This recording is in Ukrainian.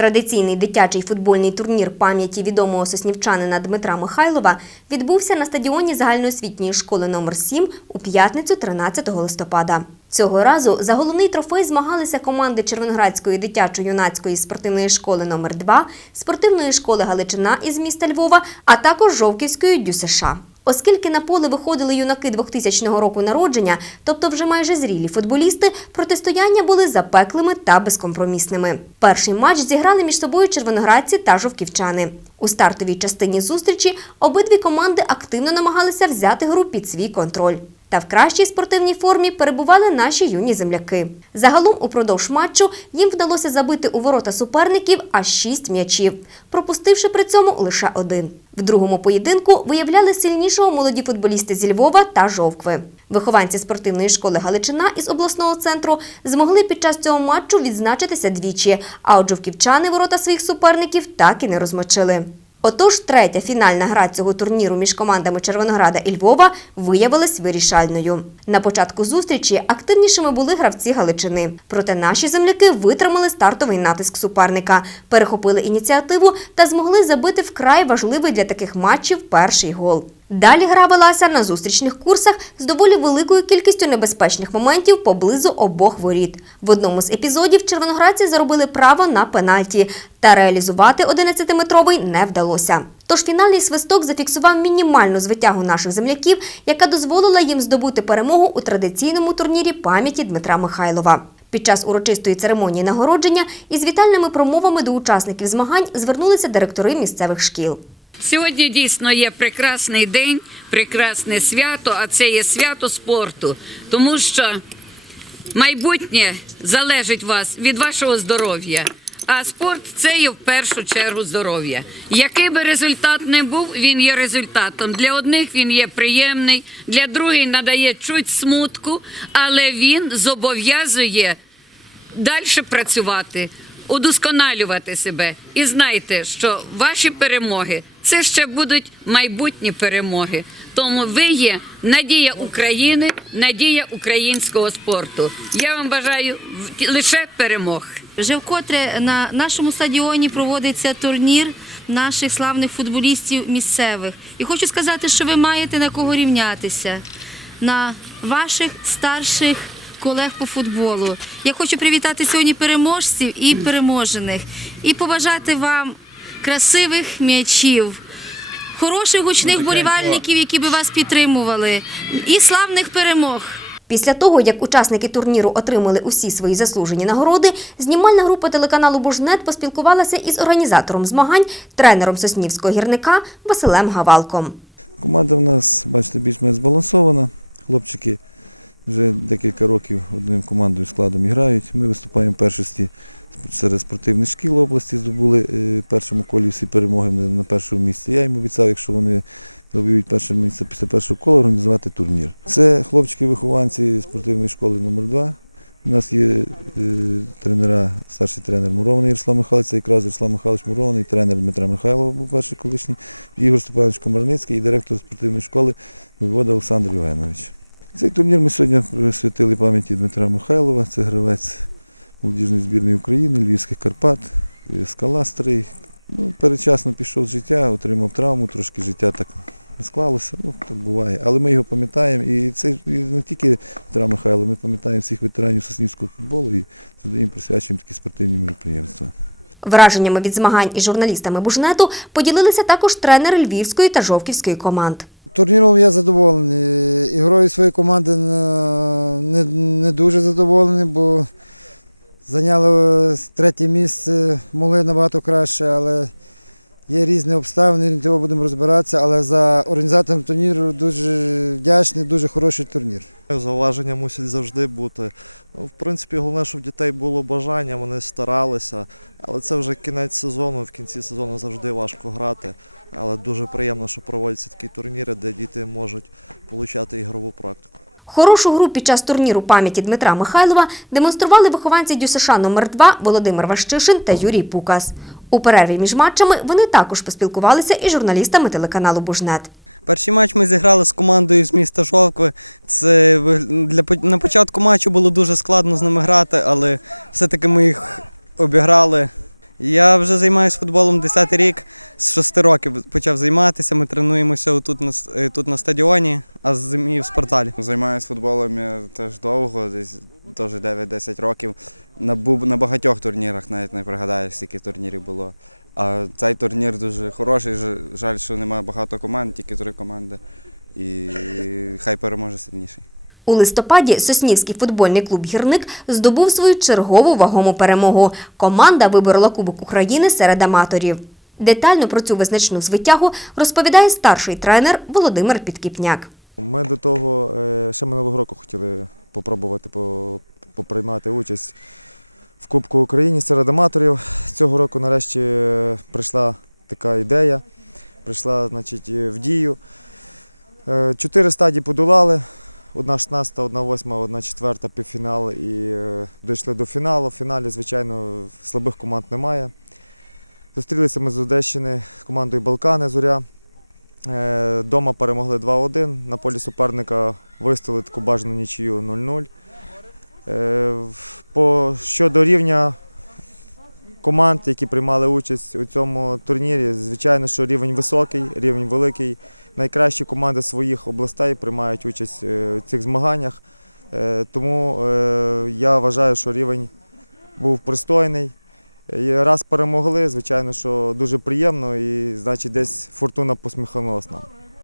Традиційний дитячий футбольний турнір пам'яті відомого соснівчанина Дмитра Михайлова відбувся на стадіоні загальноосвітньої школи номер 7 у п'ятницю 13 листопада. Цього разу за головний трофей змагалися команди Червоноградської дитячо-юнацької спортивної школи номер 2 спортивної школи Галичина із міста Львова, а також Жовківської ДЮСШ. Оскільки на поле виходили юнаки 2000 року народження, тобто вже майже зрілі футболісти, протистояння були запеклими та безкомпромісними. Перший матч зіграли між собою червоноградці та жовківчани. У стартовій частині зустрічі обидві команди активно намагалися взяти гру під свій контроль. Та в кращій спортивній формі перебували наші юні земляки. Загалом упродовж матчу їм вдалося забити у ворота суперників аж шість м'ячів, пропустивши при цьому лише один. В другому поєдинку виявляли сильнішого молоді футболісти зі Львова та Жовкви. Вихованці спортивної школи Галичина із обласного центру змогли під час цього матчу відзначитися двічі, а от жовківчани ворота своїх суперників так і не розмочили. Отож, третя фінальна гра цього турніру між командами Червонограда і Львова виявилась вирішальною. На початку зустрічі активнішими були гравці Галичини. Проте наші земляки витримали стартовий натиск суперника, перехопили ініціативу та змогли забити вкрай важливий для таких матчів перший гол. Далі гра велася на зустрічних курсах з доволі великою кількістю небезпечних моментів поблизу обох воріт. В одному з епізодів червоноградці заробили право на пенальті, та реалізувати 11-метровий не вдалося. Тож фінальний свисток зафіксував мінімальну звитягу наших земляків, яка дозволила їм здобути перемогу у традиційному турнірі пам'яті Дмитра Михайлова. Під час урочистої церемонії нагородження із вітальними промовами до учасників змагань звернулися директори місцевих шкіл. Сьогодні дійсно є прекрасний день, прекрасне свято, а це є свято спорту, тому що майбутнє залежить вас від вашого здоров'я. А спорт це є в першу чергу здоров'я. Який би результат не був, він є результатом. Для одних він є приємний, для других надає чуть смутку, але він зобов'язує далі працювати, удосконалювати себе. І знайте, що ваші перемоги це ще будуть майбутні перемоги. Тому ви є надія України, надія українського спорту. Я вам бажаю лише перемог. Вже вкотре на нашому стадіоні проводиться турнір наших славних футболістів місцевих. І хочу сказати, що ви маєте на кого рівнятися, на ваших старших колег по футболу. Я хочу привітати сьогодні переможців і переможених, і побажати вам красивих м'ячів. Хороших гучних болівальників, які би вас підтримували, і славних перемог. Після того, як учасники турніру отримали усі свої заслужені нагороди, знімальна група телеканалу Бужнет поспілкувалася із організатором змагань, тренером Соснівського гірника Василем Гавалком. Команда в нас, бачите, більш-менш збалансована. Хлопчики вже декілька років одним командою складом грають. Ми виступаємо в першості серед спортивних шкіл області, здобули е, в першому колі всі перемоги на першому місці. Я їм обіцяв, якщо вони завоюють перше місце після першого кола, організувати турнір. Це хлопчики-вихованці спортивної школи номер 2 У нас є е, тренера, старший тренер Мурований Ярослав Михайлович, якраз Ярослав Михайлович Мурований, тренер Дмитра Михайлова був перший колишній, Ігор Степанович Комарницький і директор спортивної школи Воєвода Олександр Євгенович. Цей турнір ми сьогодні присвятили пам'яті Дмитра Михайлова, це гравець молодіжної збірної України, Львівських Карпат, е, скала Стрий. Ну, передчасно пішов з життя, отримав травму, трошки життя так не склалося, ну так буває. Але ми його пам'ятаємо. І це і не тільки Дмитра Михайлова, ми пам'ятаємо всіх ветеранів соснівського футболу і їм присвячуємо такі спортивні мероприємства. Враженнями від змагань із журналістами Бужнету поділилися також тренери Львівської та Жовківської команд. Турніром я задоволений. Ігрою своєї команди не, не, не дуже задоволений, бо зайняли третє місце, могли набагато краще, але є різні обставини, того будемо розбиратися. Але за організатором турніру дуже вдячний, дуже хороший турнір. Зауваження мусять завжди бути. Ну, В принципі, головне, щоб дітей було бажання, вони старалися. Але це вже кінець сезону. В кінці сезону завжди важко грати. Але дуже приємно, що проводяться такі турніри, де діти можуть отримати ігрову практику. Хорошу гру під час турніру пам'яті Дмитра Михайлова демонстрували вихованці ДЮСШ номер 2 Володимир Ващишин та Юрій Пукас. У перерві між матчами вони також поспілкувалися із журналістами телеканалу Бужнет. Перший матч ми зіграли з командою з міста Жовкви. Це для на початку матчу було дуже складно з ними грати, але все-таки ми їх обіграли Я вже займаюся футболом 10 рік, з 6 років почав займатися. Ми тренуємося тут на, е, тут на стадіоні, а з зимі в спортзалі. Займаюся футболом я теж довго, десь теж 9-10 років. На, на багатьох турнірах, навіть не пригадаю, скільки турнірів було. А цей турнір дуже хороший. Жаль, що немає багато команд, тільки три команди. І хай переможе сильніший. У листопаді Соснівський футбольний клуб Гірник здобув свою чергову вагому перемогу. Команда виборола Кубок України серед аматорів. Детально про цю визначну звитягу розповідає старший тренер Володимир Підкіпняк. Ми до того е, ще минулого року хотіли попробувати поприймати участь в Кубку України серед аматорів. Цього року нарешті е, прийшла така ідея, прийшла значить, е, в дію. Чотири стадії подолали. Одна 16, одна 8, одна 4 півфінал і е, дійшли до фіналу. В фіналі, звичайно, слабих команд немає. Зустрілися ми з Одещини командою Балкани Зоря. Е, Дома перемогли 2-1. На полі суперника виставили таку бажану нічию 0-0. Е, щодо рівня команд, які приймали участь у цьому турнірі, звичайно, що рівень високий, рівень великий. Найкращі команди своїх областей приймають участь е, у цих змаганнях. Е, Тому е, я вважаю, що рівень був пристойний. І раз перемогли, звичайно, що дуже приємно і значить десь фортуна посміханулася нам.